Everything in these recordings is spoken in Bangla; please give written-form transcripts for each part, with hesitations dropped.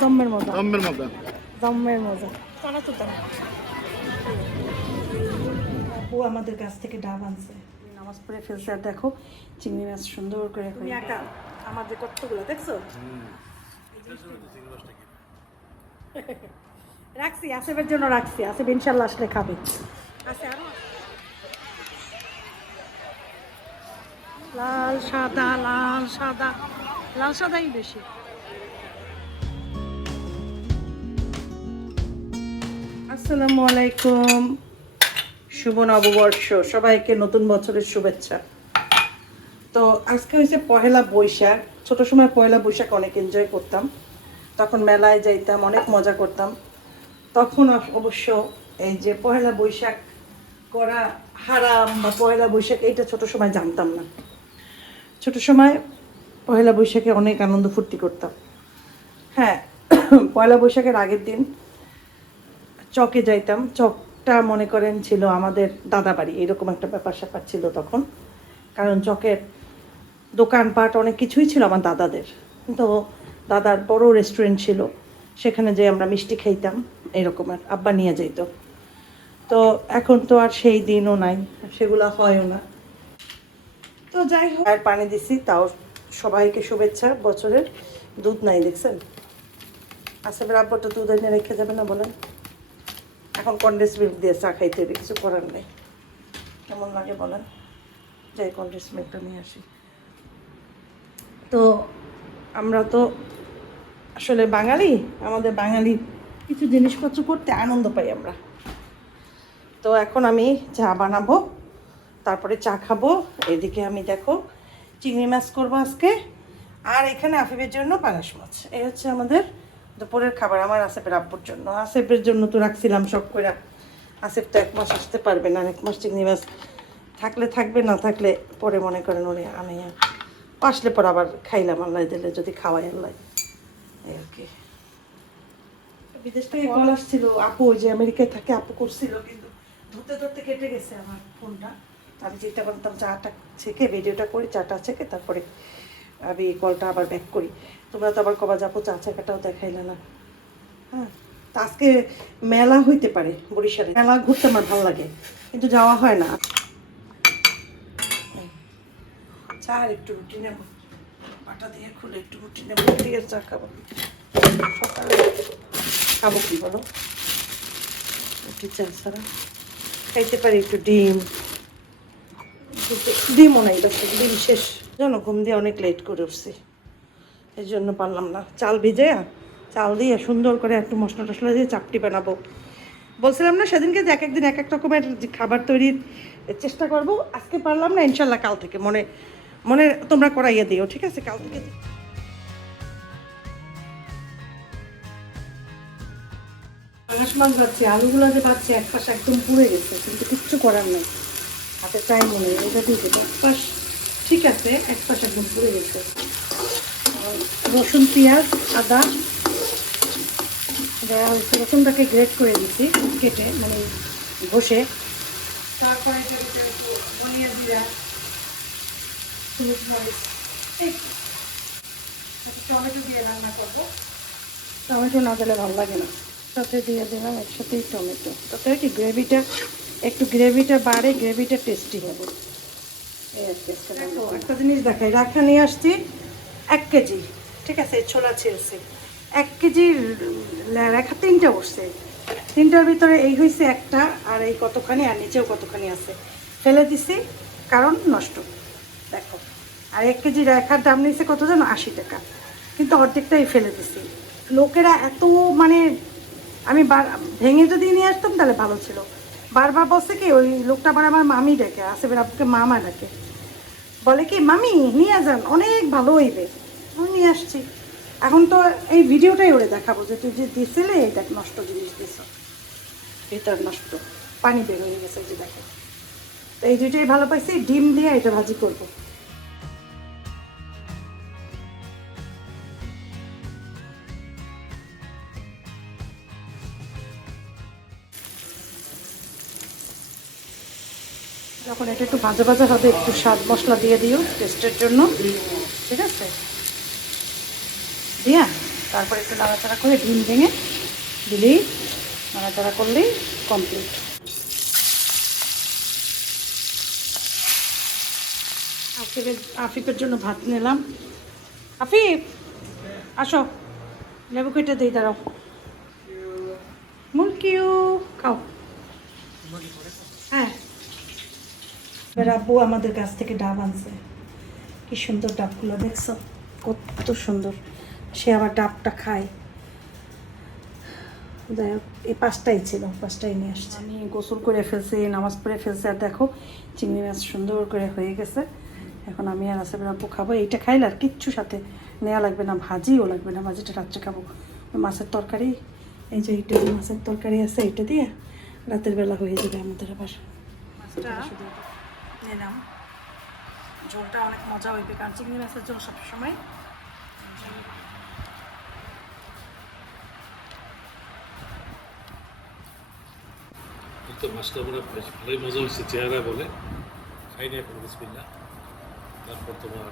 জম্মের মজা জম্মের মজা। আপু আমাদের কাছ থেকে ডাব আনছে, নামাজ পড়ে ফেলছে। আর দেখো চিংড়ি মাছ সুন্দর করে আমাদের কতগুলো দেখছো রাখছি, আসেফের জন্য রাখছি। আসেফ ইনশাল্লাহ আসলে খাবে। আছে আরো লাল সাদা লাল সাদা, লাল সাদাই বেশি। আসসালামু আলাইকুম, শুভ নববর্ষ, সবাইকে নতুন বছরের শুভেচ্ছা। তো আজকে হয়েছে পহেলা বৈশাখ। ছোট সময় পহেলা বৈশাখ অনেক এনজয় করতাম, তখন মেলায় যাইতাম, অনেক মজা করতাম। তখন অবশ্য এই যে পহেলা বৈশাখ করা হারাম বা পহেলা বৈশাখ এইটা ছোট সময় জানতাম না। ছোট সময় পহেলা বৈশাখে অনেক আনন্দ ফুর্তি করতাম। হ্যাঁ, পয়লা বৈশাখের আগের দিন চকে যাইতাম। চকটা মনে করেন ছিল আমাদের দাদা বাড়ি, এরকম একটা ব্যাপার স্যাপার ছিল তখন। কারণ চকের দোকানপাট অনেক কিছুই ছিল আমার দাদাদের। তো দাদার বড় রেস্টুরেন্ট ছিল, সেখানে যে আমরা মিষ্টি খাইতাম এরকম। আর আব্বা নিয়ে যাইতো। তো এখন তো আর সেই দিনও নাই, সেগুলো হয়ও না। তো যাই হোক, আর পানি দিছি, তাও সবাইকে শুভেচ্ছা বছরের। দুধ নাই দেখছেন, আসেফের আব্বাটা দুধ এনে রেখে যাবে না বলেন। এখন কন্ডেন্স মিল্ক দিয়ে চা খাইতে হবে, কিছু করার নেই। কেমন লাগে বলেন, যাই কন্ডেন্স মিল্কটা নিয়ে আসি। তো আমরা তো আসলে বাঙালি, আমাদের বাঙালি কিছু জিনিসপত্র করতে আনন্দ পাই আমরা। তো এখন আমি চা বানাবো, তারপরে চা খাবো। এদিকে আমি দেখো চিংড়ি মাছ করবো আজকে, আর এখানে আফিফের জন্য পাঙাশ মাছ। এই হচ্ছে আমাদের দুপুরের খাবার, আমার আসেফের আব্বুর জন্য। আসেফের জন্য তো রাখছিলাম সব করে। আসেফ তো 1 মাস আসতে পারবে না, 1 মাস চিংড়ি মাছ থাকলে থাকবে, না থাকলে পরে মনে করেন উনি আনাইয়া আসলে পর আবার খাইলাম আল্লাহ দিলে, যদি খাওয়াই আল্লাহ। এই আর কি। বিদেশ থেকে কল আসছিল, আপু ওই যে আমেরিকায় থাকে, আপু করছিল, কিন্তু ধরতে ধরতে কেটে গেছে আমার ফোনটা। আমি চিন্তা করতাম চাটা ছেঁকে ভিডিওটা করি, চাটা ছেঁকে তারপরে আমি কলটা আবার ব্যাক করি। তোমরা তো আবার কবা যাবো, চা ছেঁকাটাও দেখাইলে না। হ্যাঁ, তা আজকে মেলা হইতে পারে বরিশালে, মেলা ঘুরতে আমার ভালো লাগে, কিন্তু যাওয়া হয় না। চা আর একটু রুটি নেবো, পাটা দিয়ে খুলে একটু রুটি নেবো, দিয়ে চা খাবো। সকালে খাবো কি বলো, রুটি চা ছাড়া খাইতে পারি একটু ডিম, ডিমও নাই, বাস ডিম শেষ। জানো ঘুম দিয়ে অনেক লেট করে উঠছি, এই জন্য পারলাম না। চাল দিয়ে সুন্দর করে একটু মশলা টশলা দিয়ে চাপটি বানাবো। বলছিলাম না সেদিনকে যে এক একদিন এক এক রকমের খাবার তৈরির চেষ্টা করব। আজকে পারলাম না, ইনশাল্লাহ কাল থেকে মনে মনে তোমরা করাইয়া দিও, ঠিক আছে? কাল থেকে পাঙাশ মাছ ভাবছি, আলুগুলো যে ভাবছি এক পাশ একদম পুড়ে গেছে, কিন্তু কিচ্ছু করার নেই, হাতে চাই মনে হয় এটা দিয়ে দেবো। এক পাশ ঠিক আছে, এক পাশ একদম পুড়ে গেছে। রসুন পেঁয়াজ আদা দেওয়া হয়েছে, রসুনটাকে গ্রেট করে দিচ্ছি কেটে, মানে ঘষে। তারপরে ধনিয়া জিরা, হলুদ মরিচ, টমেটো দিয়ে রান্না করবো। টমেটো না দিলে ভালো লাগে না, সাথে দিয়ে দিলাম একসাথেই টমেটো, তাতে কি গ্রেভিটা বাড়ে, গ্রেভিটা টেস্টি হবে। একটা জিনিস দেখাই, রাখা নিয়ে আসছি 1 কেজি, ঠিক আছে? ছোলা ছিলছি 1 কেজির রেখা 3টে বসছে, 3টার ভিতরে এই হয়েছে একটা, আর এই কতখানি, আর নিচেও কতখানি আছে, ফেলে দিছি কারণ নষ্ট। দেখো, আর 1 কেজি রেখার দাম নিয়েছে কত জানো? 80 টাকা, কিন্তু অর্ধেকটাই ফেলে দিছি। লোকেরা এত মানে, আমি ভেঙে যদি নিয়ে আসতাম তাহলে ভালো ছিল। বারবার বলছে কি, ওই লোকটা আবার আমার মামি ডাকে, আসেফের আপুকে মামা ডাকে, বলে কি মামি নিয়ে যান, অনেক ভালো হইবে। আমি নিয়ে আসছি। এখন তো এই ভিডিওটাই ওরে দেখাবো যে তুই যে দিছিলে এই দেখ নষ্ট জিনিস দিস, ভিতর নষ্ট, পানি বের হয়ে গেছে, এই যে দেখো। তো এই দুইটাই ভালো পাইছি, ডিম দিয়ে এটা ভাজি করব। যখন এটা একটু ভাজা ভাজা হবে, একটু স্বাদ মশলা দিয়ে দিও টেস্টের জন্য, ঠিক আছে? দিয়া তারপর একটু নাড়াচাড়া করে ডিম ভেঙে দিলেই নাড়াচাড়া করলেই কমপ্লিট। আফিফের জন্য ভাত নিলাম। আফিফ আসো, লেবু কেটে দিই, দাঁড়াও। মুরগিও খাও। হ্যাঁ, এবার আব্বু আমাদের কাছ থেকে ডাব আনছে। কি সুন্দর ডাবগুলো দেখছো, কত সুন্দর। সে আবার ডাবটা খায়। যাই হোক, এই 5টাই ছিল, 5টাই নিয়ে আসছে। আমি গোসল করে ফেলছি, নামাজ পড়ে ফেলছি, আর দেখো চিংড়ি মাছ সুন্দর করে হয়ে গেছে। এখন আমি আর আসেফের আব্বু খাবো। এইটা খাইলে আর কিচ্ছু সাথে নেওয়া লাগবে না, ভাজিও লাগবে না। ভাজিটা রাত্রে খাবো। মাছের তরকারি, এই যে এইটা যে মাছের তরকারি আছে, এইটা দিয়ে রাতের বেলা হয়ে যাবে আমাদের। আবার মাছটা নিলাম, ঝোলটা অনেক মজা হইবে, কারণ চিংড়ি মাছের ঝোল সবসময় তো মাছটা আমরা ভালোই মজা হয়েছে, চেহারা বলে খাইনি এখন বিসমিল্লাহ। তারপর তোমার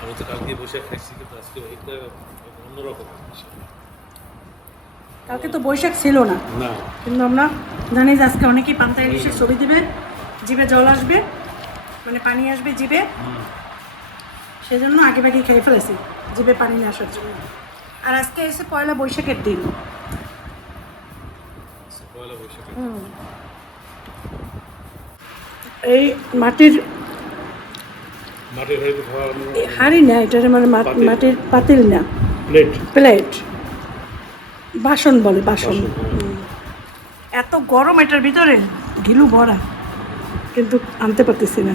আমি তো কালকে বসে খাইছি, কিন্তু আজকে এটা অন্যরকম। কালকে তো বৈশাখ ছিল না, না কিন্তু আমরা জানি যে আজকে অনেকেই পান্তা ইলিশের ছবি দিবে, জিভে জল আসবে, মানে পানি আসবে জিভে, সেজন্য আগে ভাগে খেয়ে ফেলেছি জিভে পানি নিয়ে আসার জন্য। আর আজকে এসে পয়লা বৈশাখের দিন। পয়লা বৈশাখ এই মাটির মাটির হাড়িতে খাওয়া হাঁড়ি না, এটা মানে মাটির পাতিল না, প্লেট প্লেট, বাসন বলে, বাসন। বাসন, হ্যাঁ। এত গরম এটার ভিতরে, ঘিলু ভরা, কিন্তু আনতে পারতেছি না,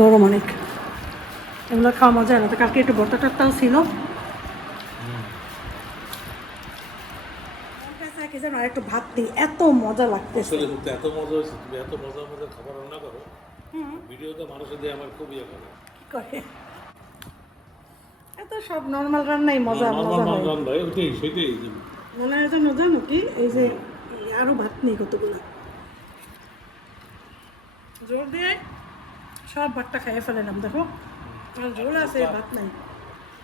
গরম অনেক। এগুলো খাওয়া মজা না। কালকে একটু ভর্তা টর্তাও ছিল। কি যেন একটু ভাত দিই, এত মজা লাগতেছে। আসলে কিন্তু এত মজা হয়েছে, তুমি এত মজার মজার খাবার রান্না করো, ভিডিওতে মানুষের দিয়ে আমার খুব ইয়ে করে। কি করে এত সব নর্মাল রান্নাই মজা মজা হয়। রান্না ওইটাই সেটাই মনে হয় যেন জানো কি, এই যে আরো ভাত নেই কতগুলো, জোর দিয়ে সব ভাতটা খাইয়ে ফেলাম। দেখো আর ঝোল আছে, ভাত নাই।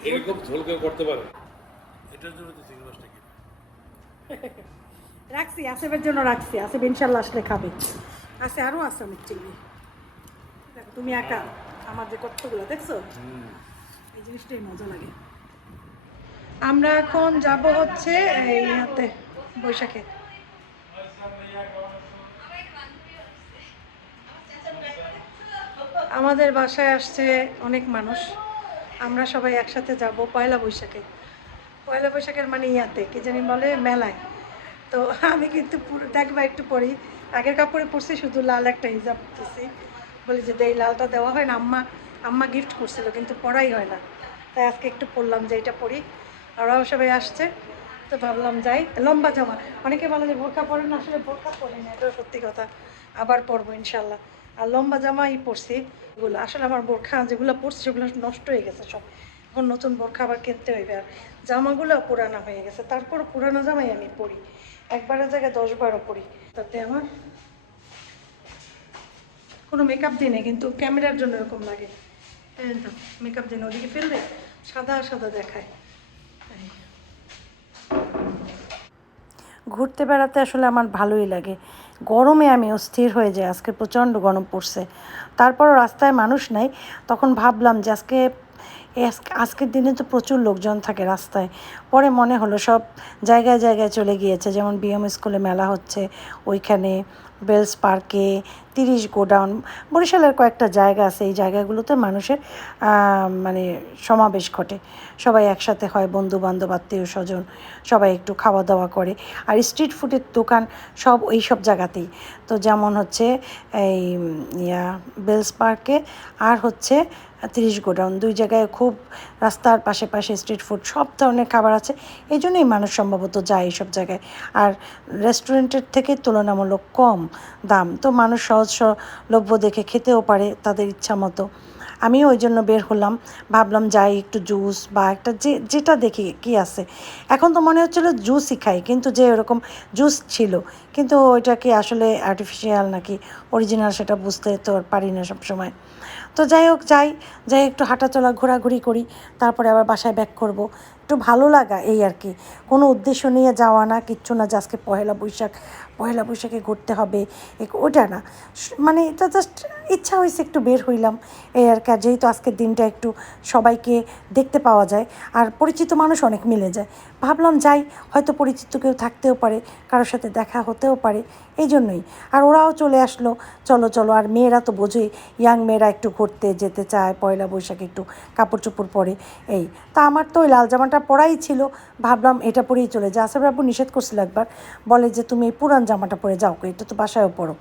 এরকম ঝোল কেউ করতে পারে? এটার জন্য তো চিংড়ি মাছটা কি রাখছি আসেফের জন্য, রাখছি। আসেফ ইনশাল্লাহ আসলে খাবে। আছে আরও আছে অনেক চিংড়ি। দেখো তুমি একা, আমার যে কতগুলো দেখছো, এই জিনিসটাই মজা লাগে। আমরা এখন যাব হচ্ছে এই হাতে বৈশাখে। আমাদের বাসায় আসছে অনেক মানুষ, আমরা সবাই একসাথে যাব পয়লা বৈশাখে। পয়লা বৈশাখের মানে ইয়াতে কি জানি বলে, মেলায়। তো আমি কিন্তু পুরো দেখবা একটু পরি, আগের কাপড়ে পরছি, শুধু লাল একটা হিজাব পরতেছি। বলি যে এই লালটা দেওয়া হয় না, আম্মা গিফট করছিল, কিন্তু পরাই হয় না। তাই আজকে একটু পরলাম যে এটা পরি। ওরাও সবাই আসছে, তো ভাবলাম যাই। লম্বা জামা, অনেকে বলে যে বোরখা পরেন না, আসলে বোরখা পরি না, এটা সত্যি কথা। আবার পরবো ইনশাল্লাহ। আর লম্বা জামাই পরছি এগুলো। আসলে আমার বোরখা যেগুলো পরছি সেগুলো নষ্ট হয়ে গেছে সব, এখন নতুন বোরখা আবার কিনতে হইবে। আর জামাগুলো পুরানো হয়ে গেছে, তারপর পুরানো জামাই আমি পরি, একবারের জায়গায় 10-12 পরি। তাতে আমার কোনো মেকআপ দিই না, কিন্তু ক্যামেরার জন্য এরকম লাগে। মেকআপ দিন ওদিকে ফেললে সাদা সাদা দেখায়। ঘুরতে বেড়াতে আসলে আমার ভালোই লাগে। গরমে আমি অস্থির হয়ে যাই, আজকে প্রচণ্ড গরম পড়ছে। তারপরও রাস্তায় মানুষ নাই, তখন ভাবলাম যে আজকের দিনে তো প্রচুর লোকজন থাকে রাস্তায়। পরে মনে হলো সব জায়গায় জায়গায় চলে গিয়েছে, যেমন বিএম স্কুলে মেলা হচ্ছে ওইখানে, বেলস পার্কে, 30 গোডাউন, বরিশালের কয়েকটা জায়গা আছে, এই জায়গাগুলোতে মানুষের মানে সমাবেশ ঘটে। সবাই একসাথে হয়, বন্ধু বান্ধব আত্মীয় স্বজন সবাই একটু খাওয়া দাওয়া করে। আর স্ট্রিট ফুডের দোকান সব ওই সব জায়গাতেই। তো যেমন হচ্ছে এই বেলস পার্কে আর হচ্ছে 30 গোডাউন, 2 জায়গায় খুব রাস্তার পাশে পাশে স্ট্রিট ফুড, সব ধরনের খাবার আছে। এই জন্যই মানুষ সম্ভবত যায় এইসব জায়গায়। আর রেস্টুরেন্টের থেকে তুলনামূলক কম দাম, তো মানুষ সহজলভ্য দেখে খেতেও পারে তাদের ইচ্ছা মতো। আমিও ওই জন্য বের হলাম, ভাবলাম যাই একটু জুস বা একটা যেটা দেখি কি আছে। এখন তো মনে হচ্ছিলো জুসই খাই, কিন্তু যে ওরকম জুস ছিল, কিন্তু ওইটা কি আসলে আর্টিফিশিয়াল নাকি অরিজিনাল সেটা বুঝতে তো পারি না সবসময়। তো যাই হোক যাই একটু হাঁটাচলা ঘোরাঘুরি করি, তারপরে আবার বাসায় ব্যাক করব। একটু ভালো লাগা এই আর কি, কোনো উদ্দেশ্য নিয়ে যাওয়া না, কিচ্ছু না যে আজকে পয়লা বৈশাখে ঘুরতে হবে ওটা না, মানে এটা জাস্ট ইচ্ছা হয়েছে একটু বের হইলাম এই আর কি। আর যেহেতু আজকের দিনটা একটু সবাইকে দেখতে পাওয়া যায় আর পরিচিত মানুষ অনেক মিলে যায়, ভাবলাম যাই, হয়তো পরিচিত কেউ থাকতেও পারে, কারোর সাথে দেখা হতেও পারে, এই জন্যই। আর ওরাও চলে আসলো, চলো। আর মেয়েরা তো বোঝোই, ইয়াং মেয়েরা একটু ঘুরতে যেতে চায়, পয়লা বৈশাখে একটু কাপড় চোপড় পরে এই। তা আমার তো ওই লাল জামাটা পরাই ছিল, ভাবলাম এটা পরেই চলে যায়। আসর বাবু নিষেধ করছিল একবার, বলে যে তুমি এই পুরান জামাটা পরে যাও, এটা তো বাসায়ও পরো,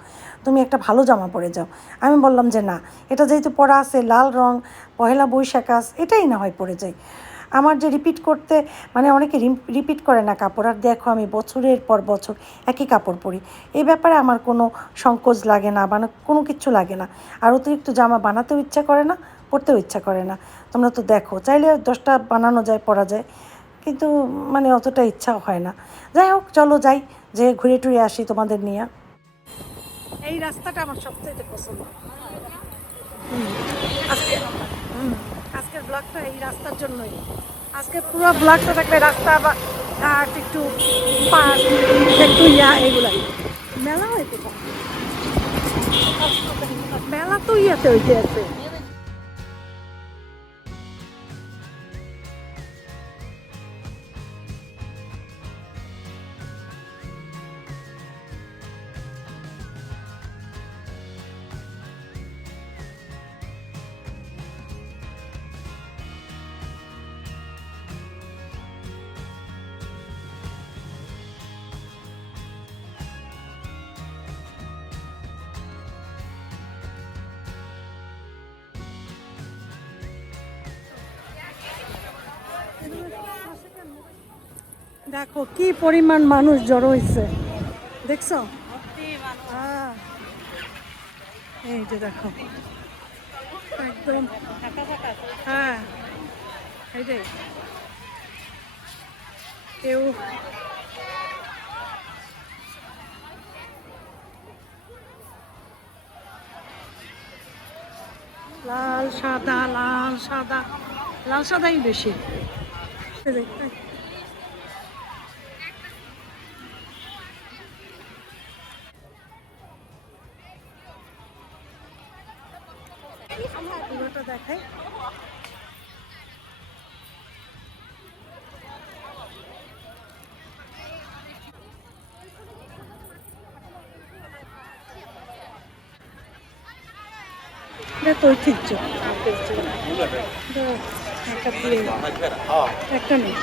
তুমি একটা ভালো জামা পরে যাও। আমি বললাম যে না, এটা যেহেতু পরা আছে, লাল রং, পয়লা বৈশাখ এটাই না হয় পরে যাই। আমার যে রিপিট করতে, মানে অনেকে রিপিট করে না কাপড়, আর দেখো আমি বছরের পর বছর একই কাপড় পরি, এই ব্যাপারে আমার কোনো সংকোচ লাগে না, কোনো কিচ্ছু লাগে না। আর অতিরিক্ত জামা বানাতেও ইচ্ছা করে না, পরতেও ইচ্ছা করে না। তোমরা তো দেখো, চাইলে 10টা বানানো যায়, পরা যায়, কিন্তু মানে অতটা ইচ্ছাও হয় না। যাই হোক, চলো যাই, যে ঘুরে টুরে আসি তোমাদের নিয়ে। এই রাস্তাটা আমার সবচেয়ে পছন্দ। আজকের ব্লগটা এই রাস্তার জন্যই, আজকে পুরো ব্লগটা থাকবে রাস্তা বা ঘাট, একটু পার্ক, একটু এগুলাই। মেলা হইতে মেলা তো ইয়াতে হইতে আছে। দেখো কি পরিমাণ মানুষ জড়ো হয়েছে, দেখছো? এই যে দেখো একদম, হ্যাঁ এইটাই। কেউ লাল সাদাই বেশি। পুরোটা দেখাই। তো ঐতিহ্য একটা নেই,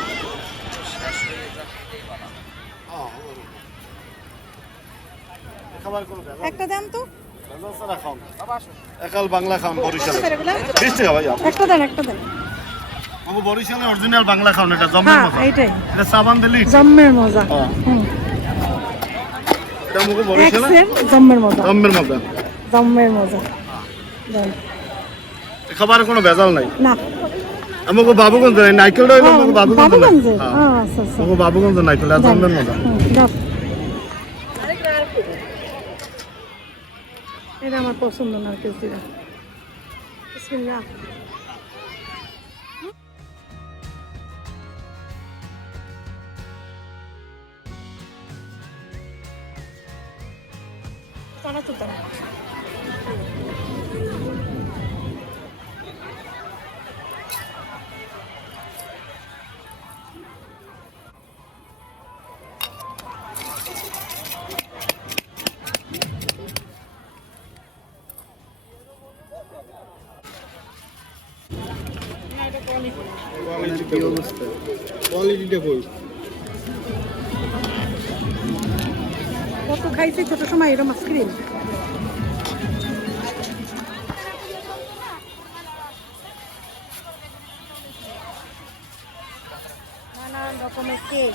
একটা দেন তো, একাল বাংলা খাওন বরিশাল 20 টাকা ভাই। একটা দেন। আমাকে বরিশালের অরিজিনাল বাংলা খাওন, এটা জম্মের মজা। এইটাই এটা সাবান দিলি জম্মের মজা। এটা আমাকে বরিশালের জম্মের মজা। খাবার কোনো ভেজাল নাই না, আমাকে বাবুগঞ্জ নাই, নাইকেলটা হইলো আমাকে বাবুগঞ্জ। আচ্ছা আমাকে বাবুগঞ্জ নাইকেল, এটা জম্মের মজা। এটা আমার পছন্দ নারকেল চিরা। বিসমিল্লাহ। কত খাইছি ছোট সময় এরকম আইসক্রিম। নানান রকমের কেক।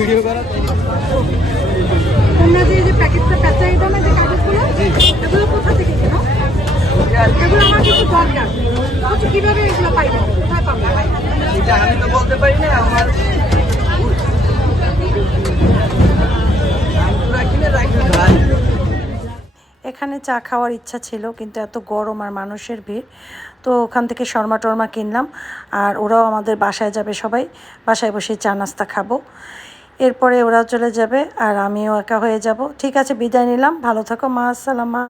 ভিডিও করা তোমরা যে প্যাকেটটা প্যাঁচাই দাও না, যে কাগজগুলো, এগুলো কোথা থেকে কেনো? এগুলো আমার কিন্তু দরকার। বলছি, কিভাবে এগুলো পাইবো, কোথায় পাবো? এটা আমি তো বলতে পারি না, আমার আমি তো রাখি না, রাখি ভাই। এখানে চা খাওয়ার ইচ্ছা ছিল, কিন্তু এত গরম আর মানুষের ভিড়, তো ওখান থেকে শর্মা টর্মা কিনলাম। আর ওরাও আমাদের বাসায় যাবে, সবাই বাসায় বসে চা নাস্তা খাবো। এরপরে ওরাও চলে যাবে আর আমিও একা হয়ে যাব। ঠিক আছে, বিদায় নিলাম, ভালো থাকো, মা আসসালামা।